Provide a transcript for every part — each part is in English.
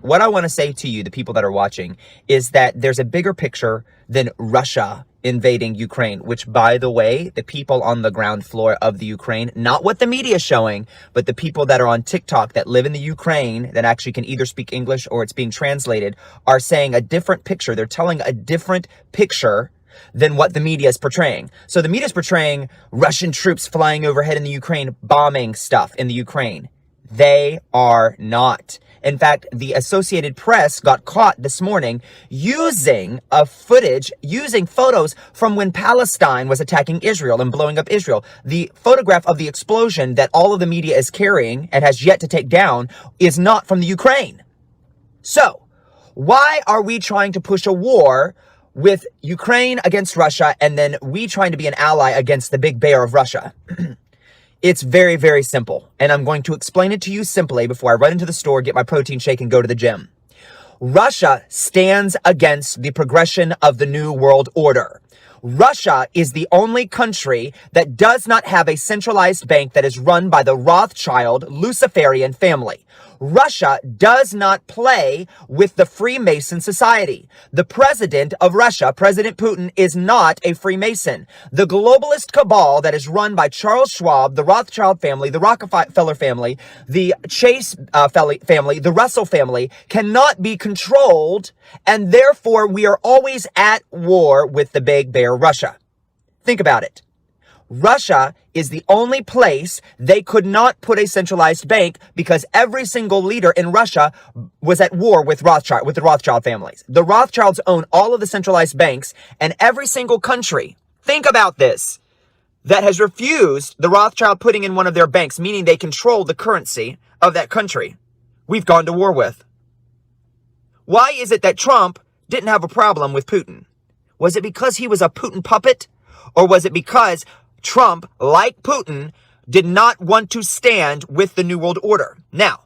What I want to say to you, the people that are watching, is that there's a bigger picture than Russia invading Ukraine, which, by the way, the people on the ground floor of the Ukraine, not what the media is showing, but the people that are on TikTok that live in the Ukraine that actually can either speak English or it's being translated, are saying a different picture. They're telling a different picture than what the media is portraying. So the media is portraying Russian troops flying overhead in the Ukraine, bombing stuff in the Ukraine. They are not. In fact, the Associated Press got caught this morning using photos from when Palestine was attacking Israel and blowing up Israel. The photograph of the explosion that all of the media is carrying and has yet to take down is not from the Ukraine. So, why are we trying to push a war with Ukraine against Russia and then we trying to be an ally against the big bear of Russia? It's very, very simple, and I'm going to explain it to you simply before I run into the store, get my protein shake, and go to the gym. Russia stands against the progression of the New World Order. Russia is the only country that does not have a centralized bank that is run by the Rothschild Luciferian family. Russia does not play with the Freemason society. The president of Russia, President Putin, is not a Freemason. The globalist cabal that is run by Charles Schwab, the Rothschild family, the Rockefeller family, the Chase family, the Russell family, cannot be controlled, and therefore we are always at war with the big bear Russia. Think about it. Russia is the only place they could not put a centralized bank because every single leader in Russia was at war with the Rothschild families. The Rothschilds own all of the centralized banks, and every single country, think about this, that has refused the Rothschild putting in one of their banks, meaning they control the currency of that country, we've gone to war with. Why is it that Trump didn't have a problem with Putin? Was it because he was a Putin puppet? Or was it because Trump, like Putin, did not want to stand with the New World Order? Now,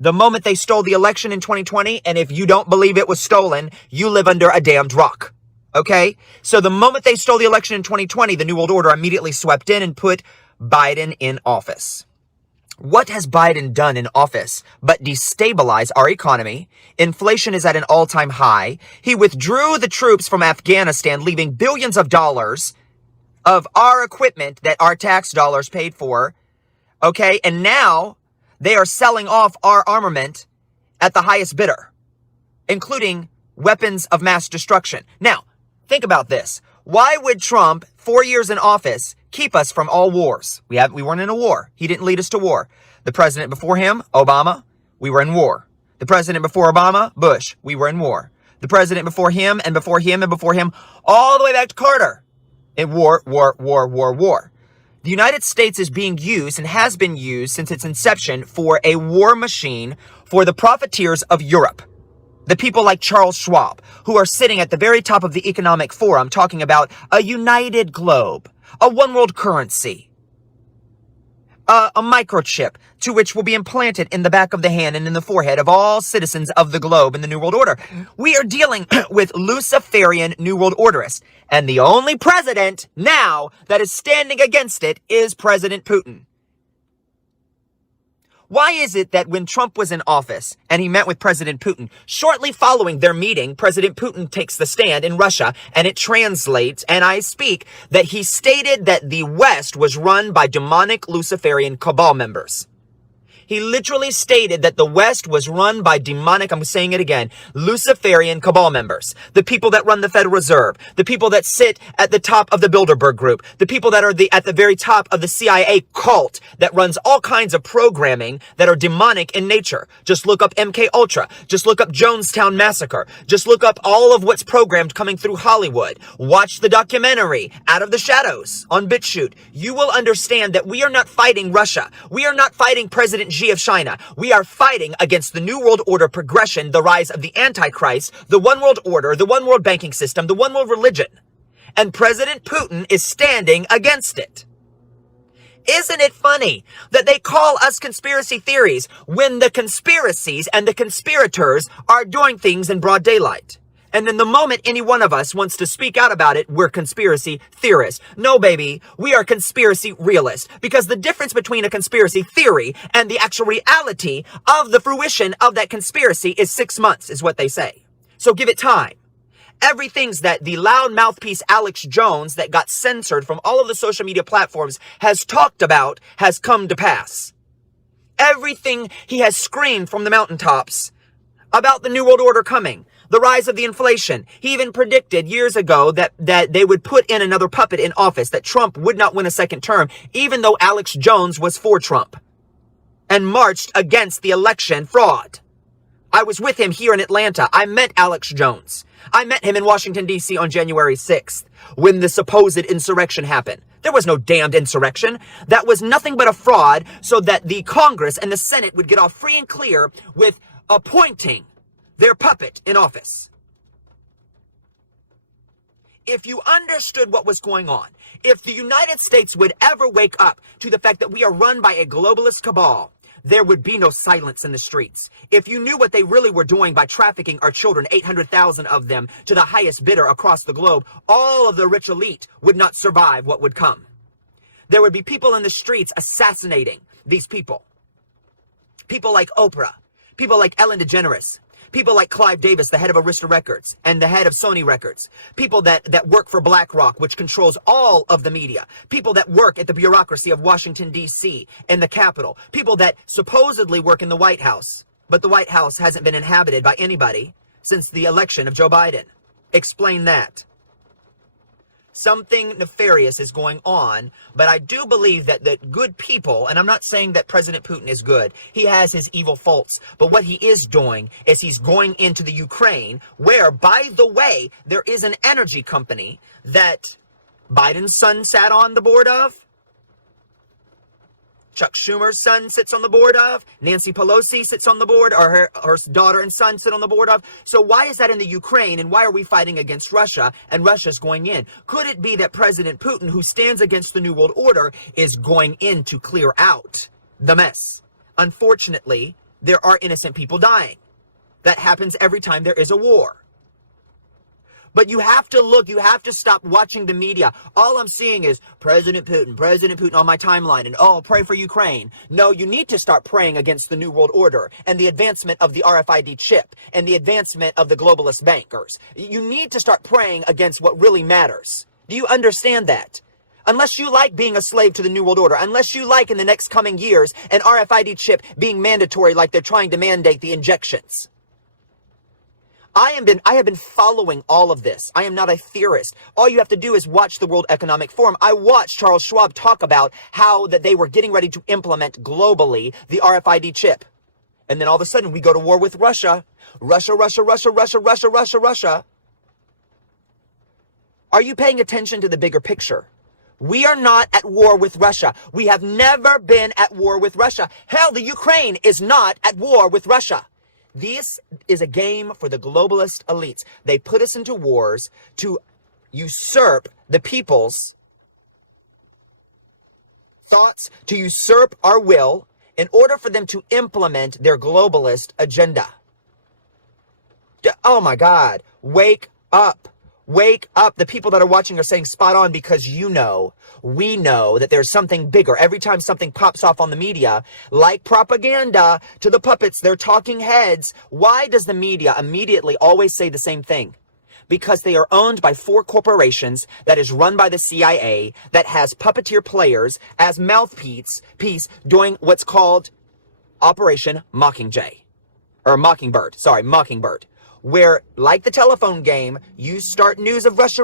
the moment they stole the election in 2020, and if you don't believe it was stolen, you live under a damned rock. Okay? So the moment they stole the election in 2020, the New World Order immediately swept in and put Biden in office. What has Biden done in office but destabilize our economy? Inflation is at an all-time high. He withdrew the troops from Afghanistan, leaving billions of dollars of our equipment that our tax dollars paid for, okay? And now they are selling off our armament at the highest bidder, including weapons of mass destruction. Now, think about this. Why would Trump, 4 years in office, keep us from all wars? We weren't in a war. He didn't lead us to war. The president before him, Obama, we were in war. The president before Obama, Bush, we were in war. The president before him and before him and before him, all the way back to Carter. In war. The United States is being used and has been used since its inception for a war machine for the profiteers of Europe. The people like Charles Schwab, who are sitting at the very top of the economic forum talking about a united globe, a one world currency, a microchip to which will be implanted in the back of the hand and in the forehead of all citizens of the globe in the New World Order. We are dealing with Luciferian New World Orderists. And the only president now that is standing against it is President Putin. Why is it that when Trump was in office and he met with President Putin, shortly following their meeting, President Putin takes the stand in Russia, and it translates, and I speak, that he stated that the West was run by demonic Luciferian cabal members. He literally stated that the West was run by demonic, I'm saying it again, Luciferian cabal members. The people that run the Federal Reserve, the people that sit at the top of the Bilderberg Group, the people that are at the very top of the CIA cult that runs all kinds of programming that are demonic in nature. Just look up MK Ultra. Just look up Jonestown Massacre. Just look up all of what's programmed coming through Hollywood. Watch the documentary Out of the Shadows on BitChute. You will understand that we are not fighting Russia. We are not fighting President Xi of China. We are fighting against the New World Order progression, the rise of the Antichrist, the One World Order, the One World Banking System, the One World Religion. And President Putin is standing against it. Isn't it funny that they call us conspiracy theories when the conspiracies and the conspirators are doing things in broad daylight? And then the moment any one of us wants to speak out about it, we're conspiracy theorists. No, baby, we are conspiracy realists. Because the difference between a conspiracy theory and the actual reality of the fruition of that conspiracy is 6 months, is what they say. So give it time. Everything's that the loud mouthpiece Alex Jones that got censored from all of the social media platforms has talked about has come to pass. Everything he has screamed from the mountaintops about the New World Order coming, the rise of the inflation. He even predicted years ago that they would put in another puppet in office, that Trump would not win a second term, even though Alex Jones was for Trump and marched against the election fraud. I was with him here in Atlanta. I met Alex Jones. I met him in Washington, D.C. on January 6th when the supposed insurrection happened. There was no damned insurrection. That was nothing but a fraud so that the Congress and the Senate would get off free and clear with appointing their puppet in office. If you understood what was going on, if the United States would ever wake up to the fact that we are run by a globalist cabal, there would be no silence in the streets. If you knew what they really were doing by trafficking our children, 800,000 of them, to the highest bidder across the globe, all of the rich elite would not survive what would come. There would be people in the streets assassinating these people. People like Oprah. People like Ellen DeGeneres. People like Clive Davis, the head of Arista Records and the head of Sony Records. People that work for BlackRock, which controls all of the media. People that work at the bureaucracy of Washington, D.C. and the Capitol. People that supposedly work in the White House. But the White House hasn't been inhabited by anybody since the election of Joe Biden. Explain that. Something nefarious is going on, but I do believe that good people, and I'm not saying that President Putin is good, he has his evil faults, but what he is doing is he's going into the Ukraine, where, by the way, there is an energy company that Biden's son sat on the board of, Chuck Schumer's son sits on the board of, Nancy Pelosi sits on the board, or her daughter and son sit on the board of. So why is that in the Ukraine, and why are we fighting against Russia, and Russia's going in? Could it be that President Putin, who stands against the New World Order, is going in to clear out the mess? Unfortunately, there are innocent people dying. That happens every time there is a war. But you have to look, you have to stop watching the media. All I'm seeing is President Putin on my timeline, and oh, pray for Ukraine. No, you need to start praying against the New World Order and the advancement of the RFID chip and the advancement of the globalist bankers. You need to start praying against what really matters. Do you understand that? Unless you like being a slave to the New World Order, unless you like in the next coming years an RFID chip being mandatory like they're trying to mandate the injections. I have been following all of this. I am not a theorist. All you have to do is watch the World Economic Forum. I watched Charles Schwab talk about how that they were getting ready to implement globally the RFID chip. And then all of a sudden we go to war with Russia. Russia. Are you paying attention to the bigger picture? We are not at war with Russia. We have never been at war with Russia. Hell, the Ukraine is not at war with Russia. This is a game for the globalist elites. They put us into wars to usurp the people's thoughts, to usurp our will, in order for them to implement their globalist agenda. Oh my God, wake up. Wake up. The people that are watching are saying spot on, because we know that there's something bigger. Every time something pops off on the media, like propaganda to the puppets, they're talking heads. Why does the media immediately always say the same thing? Because they are owned by 4 corporations that is run by the CIA, that has puppeteer players as mouthpiece doing what's called Operation Mockingbird. Where, like the telephone game, you start news of Russia,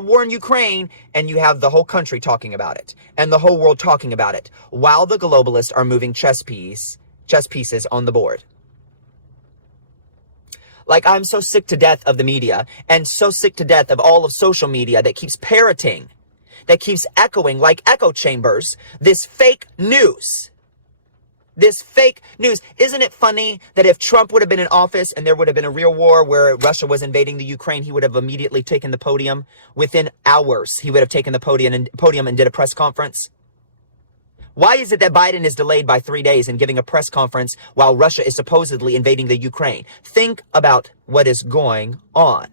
war in Ukraine, and you have the whole country talking about it, and the whole world talking about it, while the globalists are moving chess pieces on the board. Like, I'm so sick to death of the media, and so sick to death of all of social media that keeps parroting, that keeps echoing like echo chambers, this fake news. This fake news. Isn't it funny that if Trump would have been in office and there would have been a real war where Russia was invading the Ukraine, he would have immediately taken the podium? Within hours, he would have taken the podium and did a press conference. Why is it that Biden is delayed by 3 days in giving a press conference while Russia is supposedly invading the Ukraine? Think about what is going on.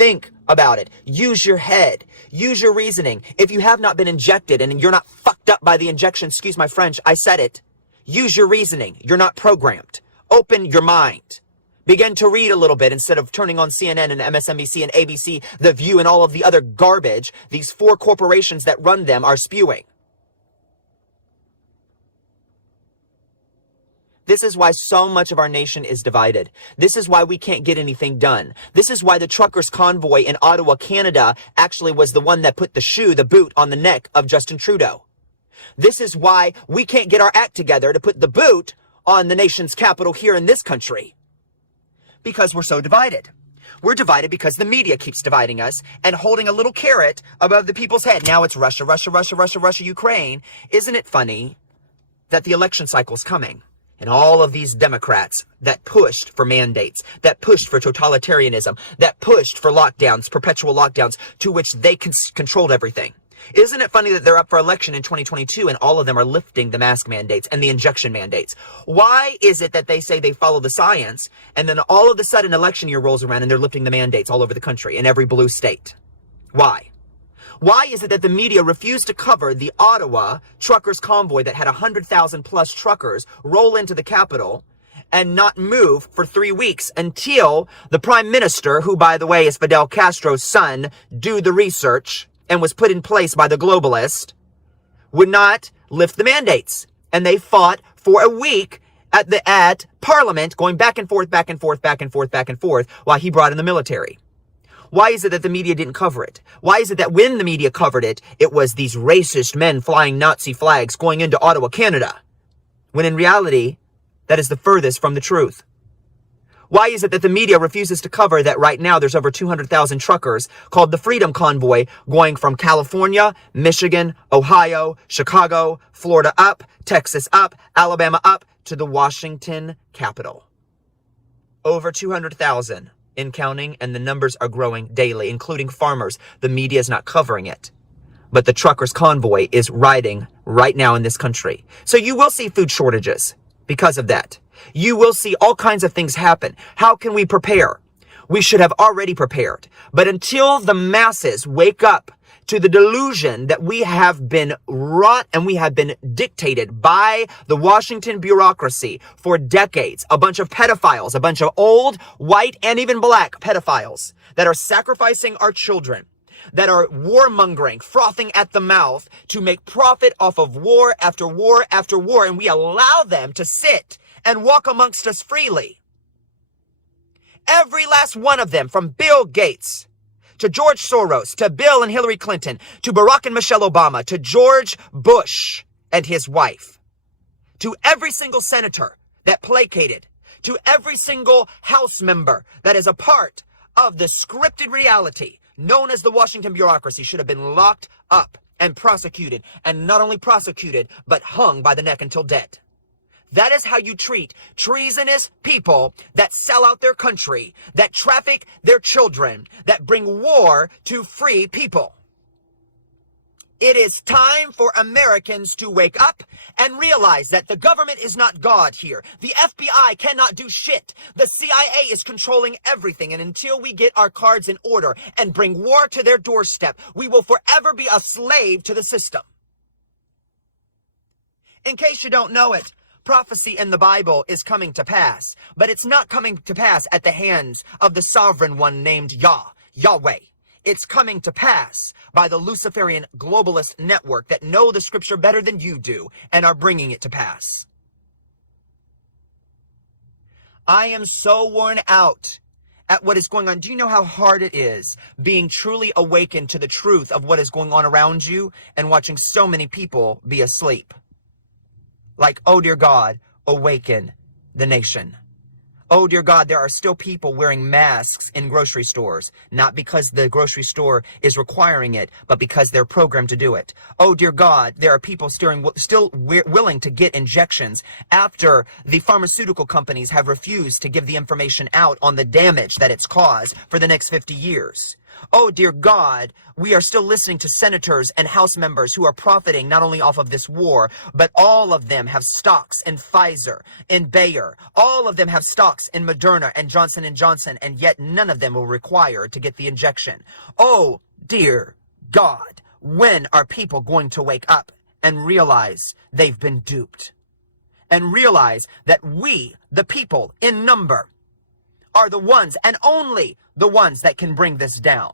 Think about it. Use your head. Use your reasoning. If you have not been injected and you're not fucked up by the injection, excuse my French, I said it. Use your reasoning. You're not programmed. Open your mind. Begin to read a little bit instead of turning on CNN and MSNBC and ABC, The View, and all of the other garbage these 4 corporations that run them are spewing. This is why so much of our nation is divided. This is why we can't get anything done. This is why the truckers' convoy in Ottawa, Canada, actually was the one that put the boot on the neck of Justin Trudeau. This is why we can't get our act together to put the boot on the nation's capital here in this country. Because we're so divided. We're divided because the media keeps dividing us and holding a little carrot above the people's head. Now it's Russia, Russia, Russia, Russia, Russia, Ukraine. Isn't it funny that the election cycle's coming? And all of these Democrats that pushed for mandates, that pushed for totalitarianism, that pushed for lockdowns, perpetual lockdowns, to which they controlled everything. Isn't it funny that they're up for election in 2022 and all of them are lifting the mask mandates and the injection mandates? Why is it that they say they follow the science and then all of a sudden election year rolls around and they're lifting the mandates all over the country in every blue state? Why? Why is it that the media refused to cover the Ottawa truckers convoy that had 100,000 plus truckers roll into the Capitol and not move for 3 weeks until the Prime Minister, who by the way is Fidel Castro's son, do the research and was put in place by the globalist, would not lift the mandates? And they fought for a week at Parliament, going back and forth, back and forth, back and forth, back and forth, while he brought in the military. Why is it that the media didn't cover it? Why is it that when the media covered it, it was these racist men flying Nazi flags going into Ottawa, Canada? When in reality, that is the furthest from the truth. Why is it that the media refuses to cover that right now there's over 200,000 truckers called the Freedom Convoy going from California, Michigan, Ohio, Chicago, Florida up, Texas up, Alabama up to the Washington Capitol? Over 200,000. In counting, and the numbers are growing daily, including farmers. The media is not covering it. But the truckers convoy is riding right now in this country. So you will see food shortages because of that. You will see all kinds of things happen. How can we prepare? We should have already prepared. But until the masses wake up to the delusion that we have been wrought and we have been dictated by the Washington bureaucracy for decades. A bunch of pedophiles, a bunch of old, white, and even black pedophiles that are sacrificing our children, that are warmongering, frothing at the mouth to make profit off of war after war after war, and we allow them to sit and walk amongst us freely. Every last one of them, from Bill Gates to George Soros, to Bill and Hillary Clinton, to Barack and Michelle Obama, to George Bush and his wife, to every single senator that placated, to every single House member that is a part of the scripted reality known as the Washington bureaucracy should have been locked up and prosecuted, and not only prosecuted, but hung by the neck until dead. That is how you treat treasonous people that sell out their country, that traffic their children, that bring war to free people. It is time for Americans to wake up and realize that the government is not God here. The FBI cannot do shit. The CIA is controlling everything. And until we get our cards in order and bring war to their doorstep, we will forever be a slave to the system. In case you don't know it, prophecy in the Bible is coming to pass, but it's not coming to pass at the hands of the sovereign one named Yahweh. It's coming to pass by the Luciferian globalist network that know the scripture better than you do and are bringing it to pass. I am so worn out at what is going on. Do you know how hard it is being truly awakened to the truth of what is going on around you and watching so many people be asleep? Like, oh dear God, awaken the nation. Oh dear God, there are still people wearing masks in grocery stores, not because the grocery store is requiring it, but because they're programmed to do it. Oh dear God, there are people still willing to get injections after the pharmaceutical companies have refused to give the information out on the damage that it's caused for the next 50 years. Oh, dear God, we are still listening to senators and House members who are profiting not only off of this war, but all of them have stocks in Pfizer, in Bayer. All of them have stocks in Moderna and Johnson & Johnson, and yet none of them will require to get the injection. Oh, dear God, when are people going to wake up and realize they've been duped? And realize that we, the people in number, are the ones and only the ones that can bring this down.